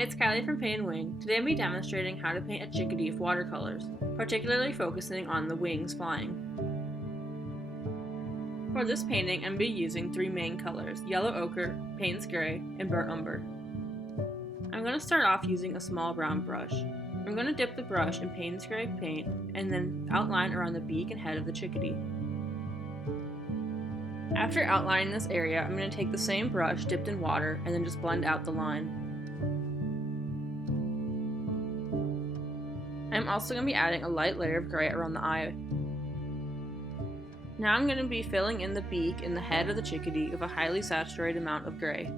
Hi, it's Kiley from PaintedWing. Today I'll be demonstrating how to paint a chickadee with watercolors, particularly focusing on the wings flying. For this painting, I'm going to be using three main colors: yellow ochre, Paynes Grey, and burnt umber. I'm going to start off using a small round brush. I'm going to dip the brush in Paynes Grey paint and then outline around the beak and head of the chickadee. After outlining this area, I'm going to take the same brush dipped in water and then just blend out the line. I'm also going to be adding a light layer of gray around the eye. Now I'm going to be filling in the beak and the head of the chickadee with a highly saturated amount of gray.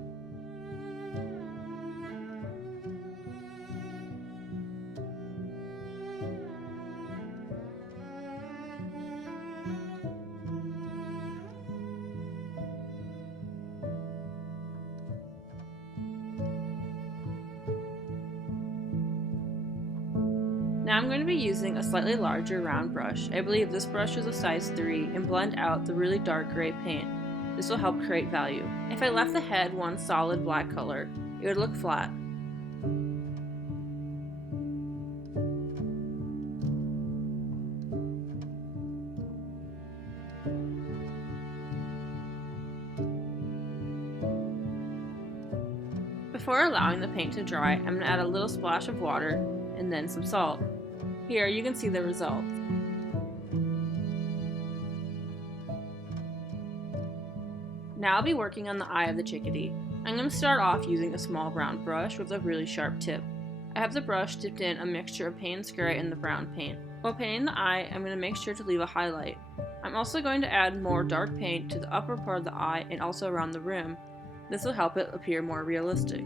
Now I'm going to be using a slightly larger round brush. I believe this brush is a size 3 and blend out the really dark gray paint. This will help create value. If I left the head one solid black color, it would look flat. Before allowing the paint to dry, I'm going to add a little splash of water and then some salt. Here you can see the results. Now I'll be working on the eye of the chickadee. I'm going to start off using a small brown brush with a really sharp tip. I have the brush dipped in a mixture of Paynes Grey and the brown paint. While painting the eye, I'm going to make sure to leave a highlight. I'm also going to add more dark paint to the upper part of the eye and also around the rim. This will help it appear more realistic.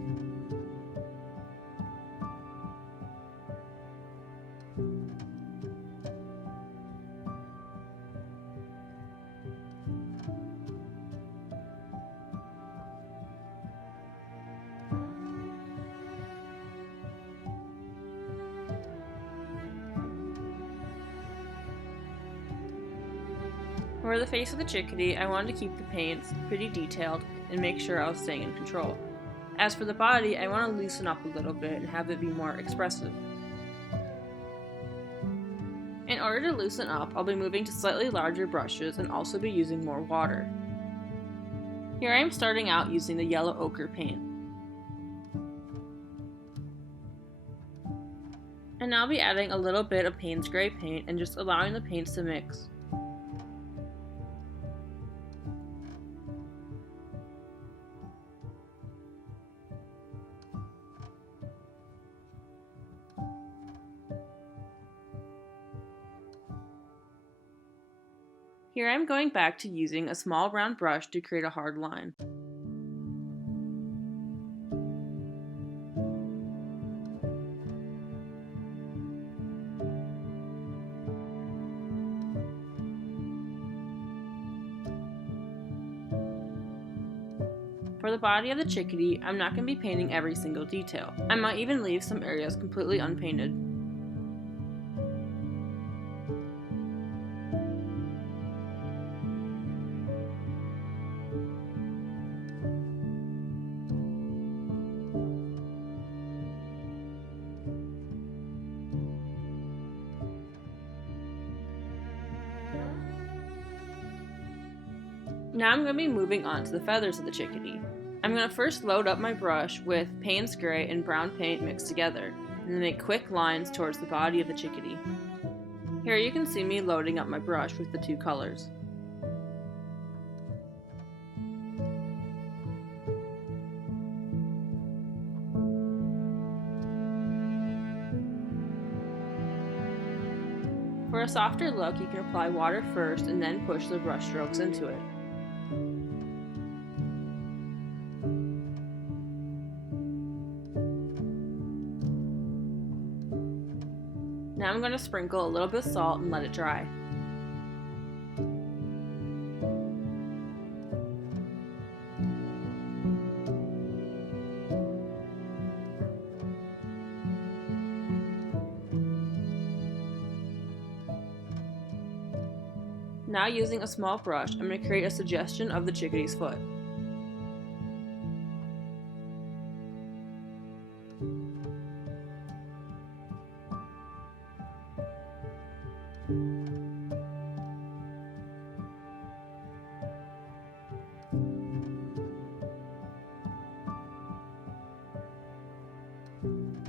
For the face of the chickadee, I wanted to keep the paints pretty detailed and make sure I was staying in control. As for the body, I want to loosen up a little bit and have it be more expressive. In order to loosen up, I'll be moving to slightly larger brushes and also be using more water. Here I am starting out using the yellow ochre paint. And now I'll be adding a little bit of Paynes Grey paint and just allowing the paints to mix. Here I'm going back to using a small round brush to create a hard line. For the body of the chickadee, I'm not going to be painting every single detail. I might even leave some areas completely unpainted. Now I'm going to be moving on to the feathers of the chickadee. I'm going to first load up my brush with Paynes Grey and brown paint mixed together, and then make quick lines towards the body of the chickadee. Here you can see me loading up my brush with the two colors. For a softer look, you can apply water first and then push the brush strokes into it. Now I'm going to sprinkle a little bit of salt and let it dry. Now using a small brush, I'm going to create a suggestion of the chickadee's foot.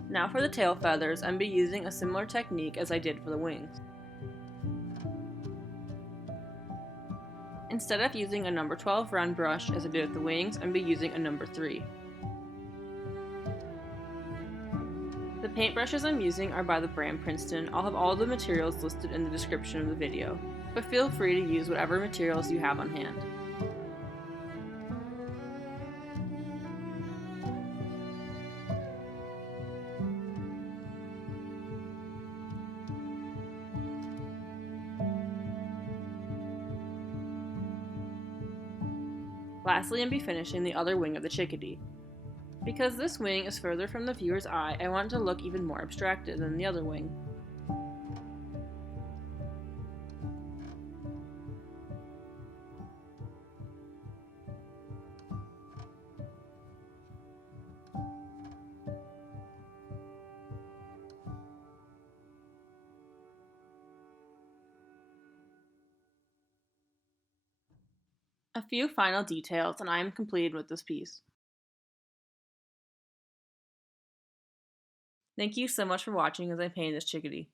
Now for the tail feathers, I'm be using a similar technique as I did for the wings. Instead of using a number 12 round brush as I did with the wings, I'm be using a number 3. The paintbrushes I'm using are by the brand Princeton. I'll have all the materials listed in the description of the video, but feel free to use whatever materials you have on hand. Lastly, I'm be finishing the other wing of the chickadee. Because this wing is further from the viewer's eye, I want it to look even more abstracted than the other wing. A few final details and I am completed with this piece. Thank you so much for watching as I painted this chickadee.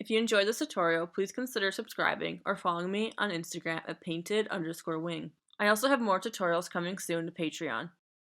If you enjoyed this tutorial, please consider subscribing or following me on Instagram at painted_wing. I also have more tutorials coming soon to Patreon.